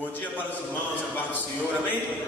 Bom dia para os irmãos, a paz do Senhor, amém?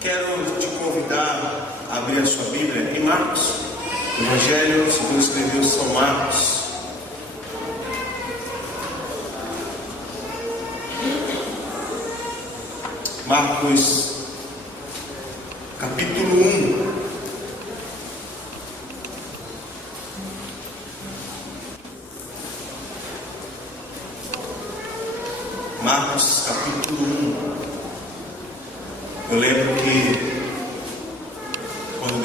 Quero te convidar a abrir a sua Bíblia em Marcos, Evangelho segundo escreveu São Marcos. Marcos, capítulo 1. Marcos, capítulo 1. Eu lembro que quando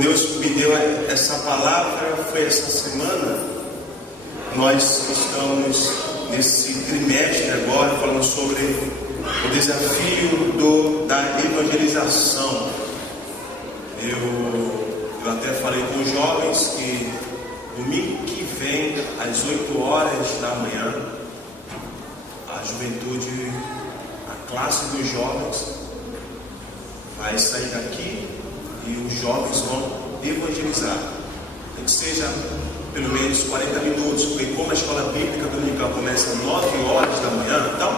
Deus me deu essa palavra, foi essa semana. Nós estamos nesse trimestre agora falando sobre o desafio da evangelização. Eu até falei com os jovens que domingo que vem, às 8 horas da manhã, a juventude, a classe dos jovens vai sair daqui e os jovens vão evangelizar. Tem que seja pelo menos 40 minutos, porque como a escola bíblica dominical começa às 9 horas da manhã, então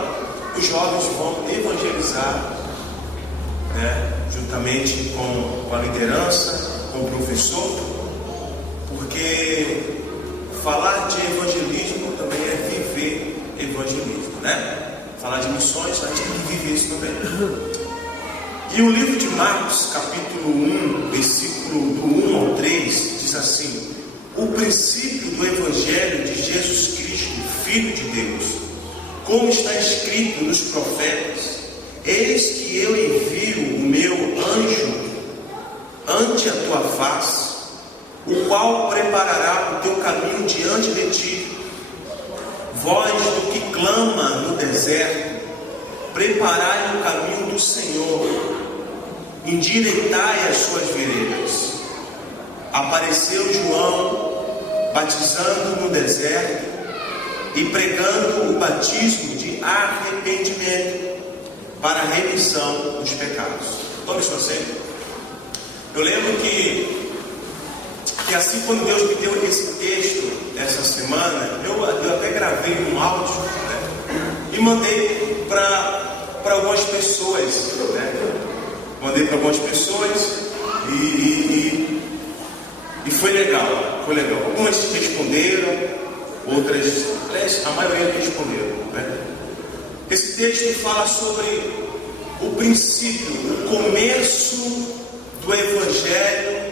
os jovens vão evangelizar, juntamente com a liderança, com o professor, porque falar de evangelismo também é viver evangelismo, Falar de missões, a gente tem que viver isso também. E o livro de Marcos, capítulo 1, versículo do 1 ao 3, diz assim: o princípio do Evangelho de Jesus Cristo, Filho de Deus, como está escrito nos profetas: eis que eu envio o meu anjo ante a tua face, o qual preparará o teu caminho diante de ti. Voz do que clama no deserto: preparai o caminho do Senhor, endireitai as suas veredas. Apareceu João batizando no deserto e pregando o batismo de arrependimento para a remissão dos pecados. Tome sua assento. Eu lembro que assim, quando Deus me deu esse texto essa semana, eu até gravei um áudio, e mandei para algumas pessoas, Mandei para algumas pessoas e foi legal, Algumas responderam, outras, a maioria responderam, Esse texto fala sobre o princípio, o começo do Evangelho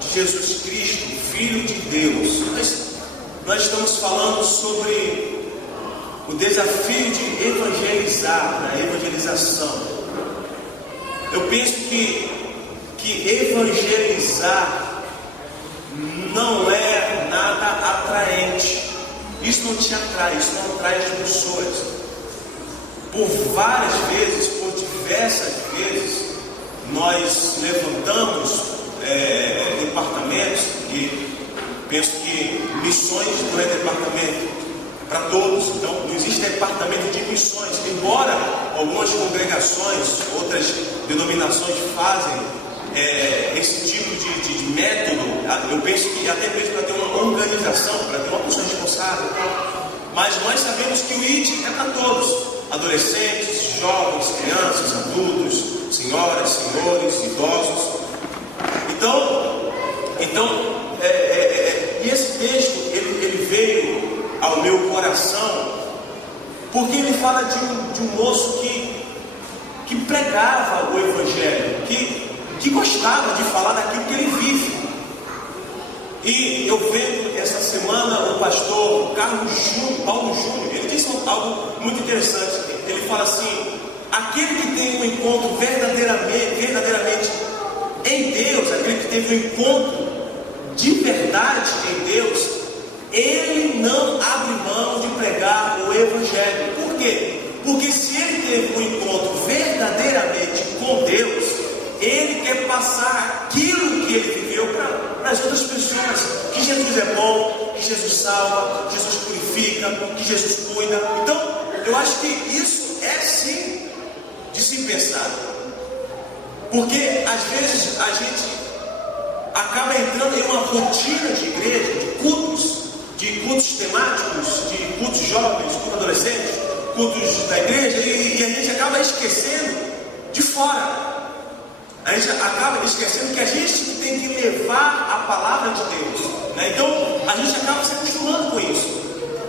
de Jesus Cristo, Filho de Deus. Nós estamos falando sobre o desafio de evangelizar, a evangelização. Eu penso que evangelizar não é nada atraente. Isso não te atrai, isso não atrai as pessoas. Por várias vezes, por diversas vezes, nós levantamos departamentos, e penso que missões não é departamento para todos. Então não existe departamento de missões, embora algumas congregações, outras denominações fazem esse tipo de método. Eu penso que até mesmo para ter uma organização, para ter uma pessoa responsável, mas nós sabemos que o ID é para todos: adolescentes, jovens, crianças, adultos, senhoras, senhores, idosos. E esse texto ele veio ao meu coração porque ele fala de um moço que pregava o Evangelho, que gostava de falar daquilo que ele vive. E eu vendo essa semana o pastor Paulo Júnior, ele disse algo muito interessante. Ele fala assim: aquele que tem um encontro verdadeiramente em Deus, aquele que teve um encontro de verdade em Deus, ele não abre mão de pregar o Evangelho. Por quê? Porque se ele teve um encontro verdadeiramente com Deus, ele quer passar aquilo que ele viveu para as outras pessoas: que Jesus é bom, que Jesus salva, que Jesus purifica, que Jesus cuida. Então, eu acho que isso é sim de se pensar. Porque às vezes a gente acaba entrando em uma rotina de igreja, de cultos, de cultos temáticos, de cultos jovens, cultos adolescentes, cultos da igreja, e a gente acaba esquecendo de fora. A gente acaba esquecendo que a gente tem que levar a palavra de Deus, né? Então a gente acaba se acostumando com isso.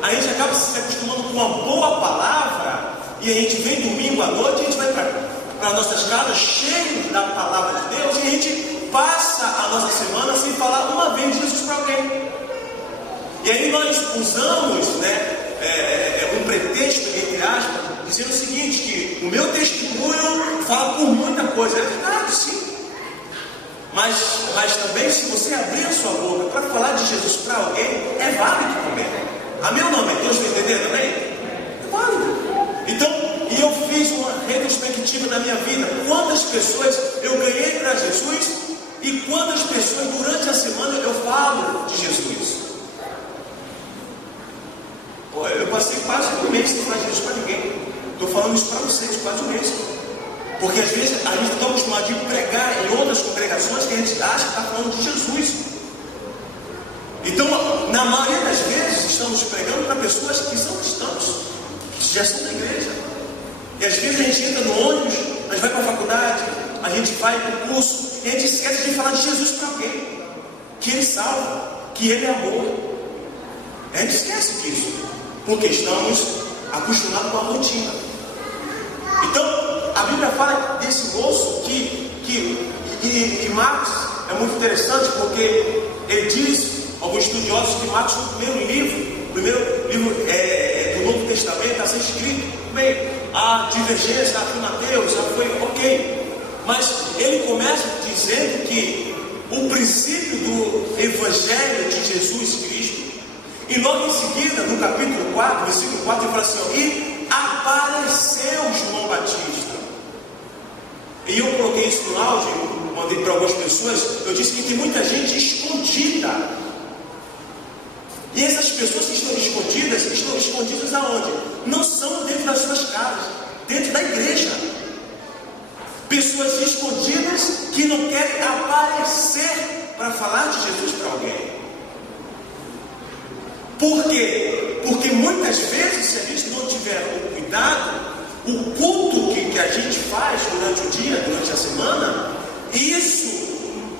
A gente acaba se acostumando com uma boa palavra, e a gente vem domingo à noite, a gente vai para nossas casas cheios da palavra de Deus, e a gente passa a nossa semana sem falar uma vez de Jesus para alguém. E aí nós usamos, um pretexto, entre aspas, dizendo o seguinte, que o meu testemunho fala por muita coisa. É verdade, sim. Mas também, se você abrir a sua boca para falar de Jesus para alguém, é válido também. Amém ou não, amém? Todos estão entendendo também? É válido. Então, e eu fiz uma retrospectiva da minha vida. Quantas pessoas eu ganhei para Jesus e quantas pessoas durante a semana eu falo de Jesus. Eu passei quase um mês sem falar de Jesus para ninguém. Estou falando isso para vocês, quase um mês. Porque às vezes a gente está acostumado de pregar em outras congregações que a gente acha que está falando de Jesus. Então, na maioria das vezes, estamos pregando para pessoas que são cristãos, que já são da igreja. E às vezes a gente entra no ônibus, a gente vai para a faculdade, a gente vai para o curso, e a gente esquece de falar de Jesus para alguém. Que Ele salva, que Ele é amor. A gente esquece disso, porque estamos acostumados com a rotina. Então, a Bíblia fala desse moço e Marcos é muito interessante, porque ele diz, alguns estudiosos, que Marcos foi o primeiro livro do Novo Testamento a ser escrito. Bem, a divergência foi Mateus, foi ok, mas ele começa dizendo que o princípio do Evangelho de Jesus Cristo, e logo em seguida, no capítulo 4, versículo 4, ele fala assim, e apareceu João Batista. E eu coloquei isso no áudio, mandei para algumas pessoas, eu disse que tem muita gente escondida. E essas pessoas que estão escondidas aonde? Não são dentro das suas casas, dentro da igreja. Pessoas escondidas que não querem aparecer para falar de Jesus para alguém. Por quê? Porque muitas vezes, se a gente não tiver o cuidado, o culto que a gente faz durante o dia, durante a semana, isso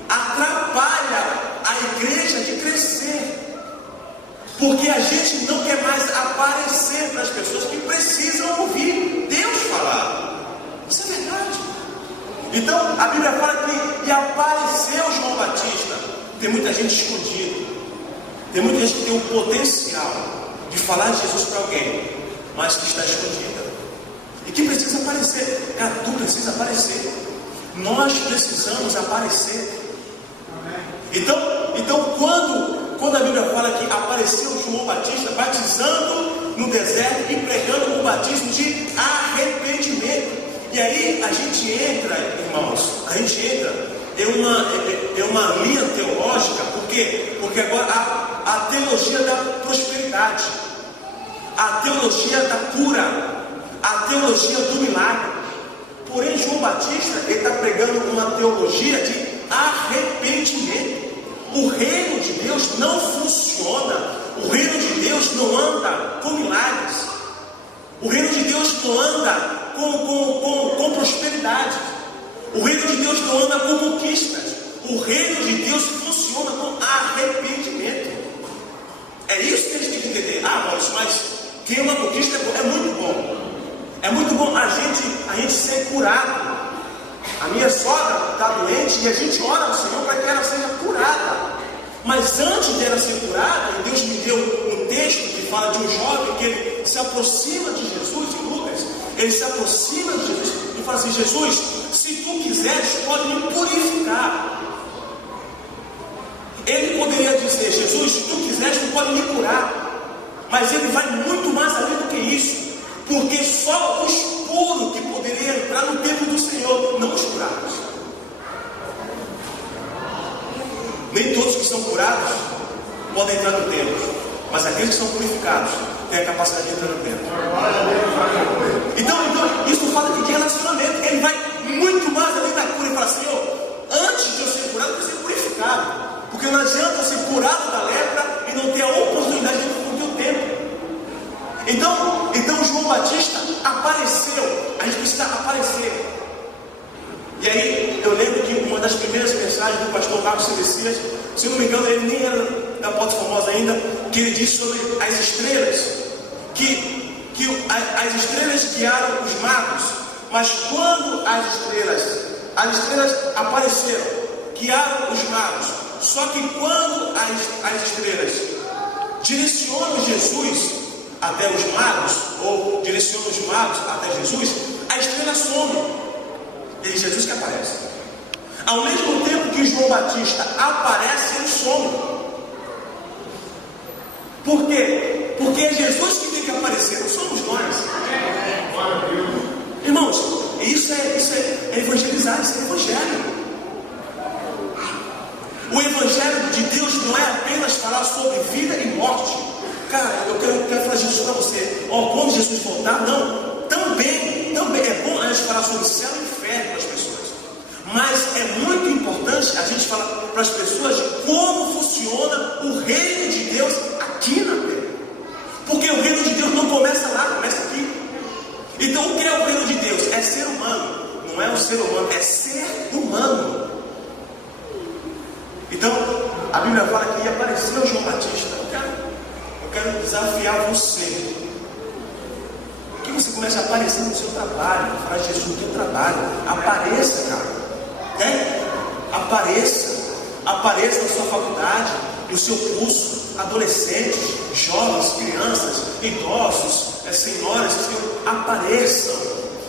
atrapalha a igreja de crescer. Porque a gente não quer mais aparecer para as pessoas que precisam ouvir Deus falar. Isso é verdade. Então, a Bíblia fala que apareceu João Batista. Tem muita gente escondida. Tem muita gente que tem o potencial de falar de Jesus para alguém, mas que está escondida. E que precisa aparecer. Cara, tu precisa aparecer. Nós precisamos aparecer. Então quando a Bíblia fala que apareceu João Batista batizando no deserto e pregando o batismo de arrependimento. E aí a gente entra, irmãos, em uma linha teológica, porque agora a teologia da prosperidade, a teologia da cura, a teologia do milagre. Porém, João Batista, ele está pregando uma teologia de arrependimento. O reino de Deus não funciona. O reino de Deus não anda com milagres. O reino de Deus não anda com prosperidade. O reino de Deus não anda com conquistas. O reino de Deus funciona com arrependimento. É isso que a gente tem que entender. Mas ter uma conquista é muito bom. É muito bom a gente ser curado. A minha sogra está doente e a gente ora ao Senhor para que ela seja curada. Mas antes dela ser curada, Deus me deu um texto que fala de um jovem que ele se aproxima de Jesus, em Lucas. Ele se aproxima de Jesus e fala assim: Jesus, se tu quiseres, pode me purificar. Ele poderia dizer: Jesus, se tu quiseres, tu pode me curar. Mas ele vai muito mais além do que isso. Porque só os puros que poderiam entrar no templo do Senhor, não os curados. Nem todos que são curados podem entrar no templo, mas aqueles que são purificados têm a capacidade de entrar no templo. Então isso fala de relacionamento. Ele vai muito mais além da cura e fala: Senhor, antes de eu ser curado, eu vou ser purificado. Porque não adianta eu ser curado da lepra e não ter a oportunidade de das primeiras mensagens do pastor Marcos Celecias, se não me engano, ele nem era da Porta Formosa ainda, que ele disse sobre as estrelas, que as estrelas guiaram os magos, mas quando as estrelas apareceram, guiaram os magos, só que quando as estrelas direcionam Jesus até os magos, ou direcionam os magos até Jesus, a estrela some. E é Jesus que aparece. Ao mesmo tempo que João Batista aparece, ele some. Por quê? Porque é Jesus que tem que aparecer, não somos nós. Irmãos, isso é evangelizar, isso é evangelho. O evangelho de Deus não é apenas falar sobre vida e morte. Cara, eu quero falar Jesus para você. Quando Jesus voltar, não. Também é bom a gente falar sobre céu e inferno para as pessoas. Mas é muito importante a gente falar para as pessoas de como funciona o reino de Deus aqui na terra. Porque o reino de Deus não começa lá, começa aqui. Então o que é o reino de Deus? É ser humano. Não é o ser humano, é ser humano. Então, a Bíblia fala que apareceu João Batista. Eu quero desafiar você. Que você comece a aparecer no seu trabalho. Falar de Jesus no seu trabalho. Apareça, cara. Apareça na sua faculdade, no seu curso, adolescentes, jovens, crianças, idosos, senhoras, apareçam.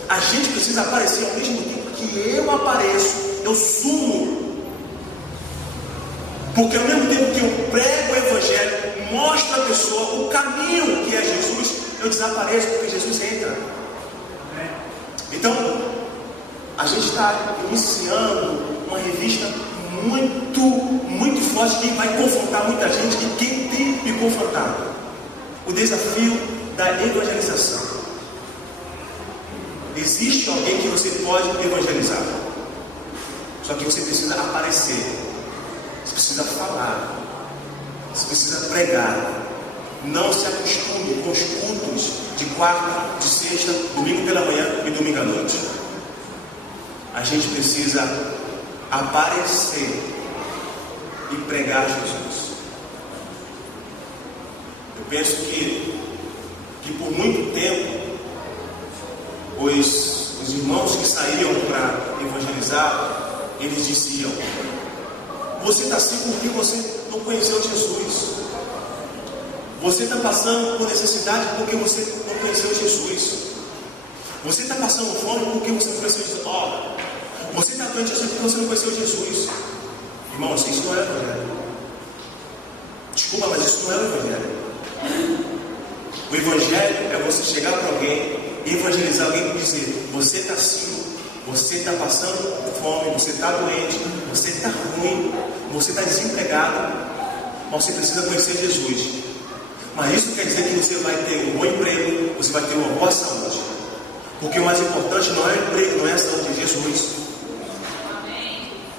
A gente precisa aparecer ao mesmo tempo que eu apareço, eu sumo. Porque ao mesmo tempo que eu prego o evangelho, mostro à pessoa o caminho que é Jesus, eu desapareço porque Jesus entra. Então, a gente está iniciando uma revista muito forte, que vai confrontar muita gente e quem tem me confrontado. O desafio da evangelização. Existe alguém que você pode evangelizar, só que você precisa aparecer, você precisa falar, você precisa pregar. Não se acostume com os cultos de quarta, de sexta, domingo pela manhã e domingo à noite. A gente precisa aparecer e pregar Jesus. Eu penso que por muito tempo os irmãos que saíam para evangelizar, eles diziam: você está assim porque você não conheceu Jesus. Você está passando por necessidade porque você não conheceu Jesus. Você está passando fome porque você não conheceu Jesus. Você está doente assim porque você não conheceu Jesus. Irmãos, isso não é evangelho. Desculpa, mas isso não é o evangelho. O evangelho é você chegar para alguém, evangelizar alguém e dizer: você está assim, você está passando fome, você está doente, você está ruim, você está desempregado, mas você precisa conhecer Jesus. Mas isso quer dizer que você vai ter um bom emprego, você vai ter uma boa saúde. Porque o mais importante não é o emprego, não é a saúde, é Jesus.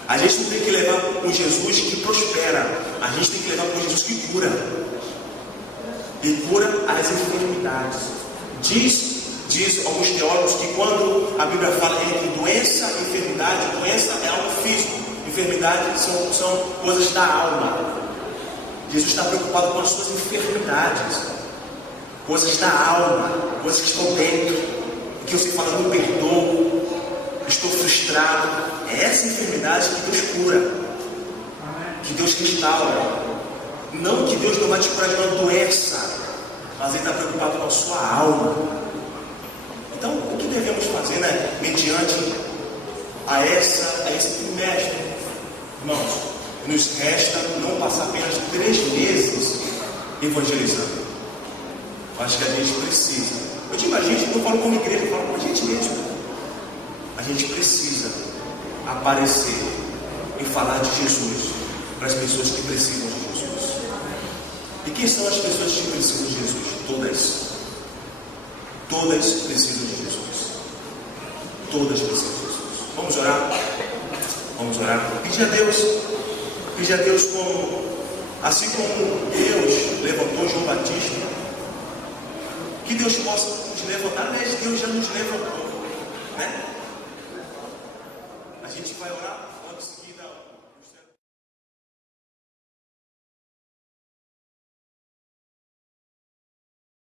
A gente não tem que levar um Jesus que prospera, a gente tem que levar um Jesus que cura. E cura as enfermidades. Diz alguns teólogos que quando a Bíblia fala entre doença e enfermidade, doença é algo físico, enfermidade são coisas da alma. Jesus está preocupado com as suas enfermidades, coisas da alma, coisas que estão dentro, que você fala: não perdoo, estou frustrado. É essa enfermidade que Deus cura, que Deus restaura. Não que Deus não vai te curar de uma doença, mas Ele está preocupado com a sua alma. Então, o que devemos fazer, mediante a esse trimestre? Irmãos, nos resta não passar apenas 3 meses evangelizando. Eu acho que a gente precisa. Eu digo a gente, não falo como igreja, eu falo com a gente mesmo. A gente precisa aparecer e falar de Jesus para as pessoas que precisam de Jesus. E quem são as pessoas que precisam de Jesus? Todas. Todas precisam de Jesus. Todas precisam de Jesus. Vamos orar? Vamos orar. Pedir a Deus assim como Deus levantou João Batista, que Deus possa nos levantar. Aliás, Deus já nos levantou.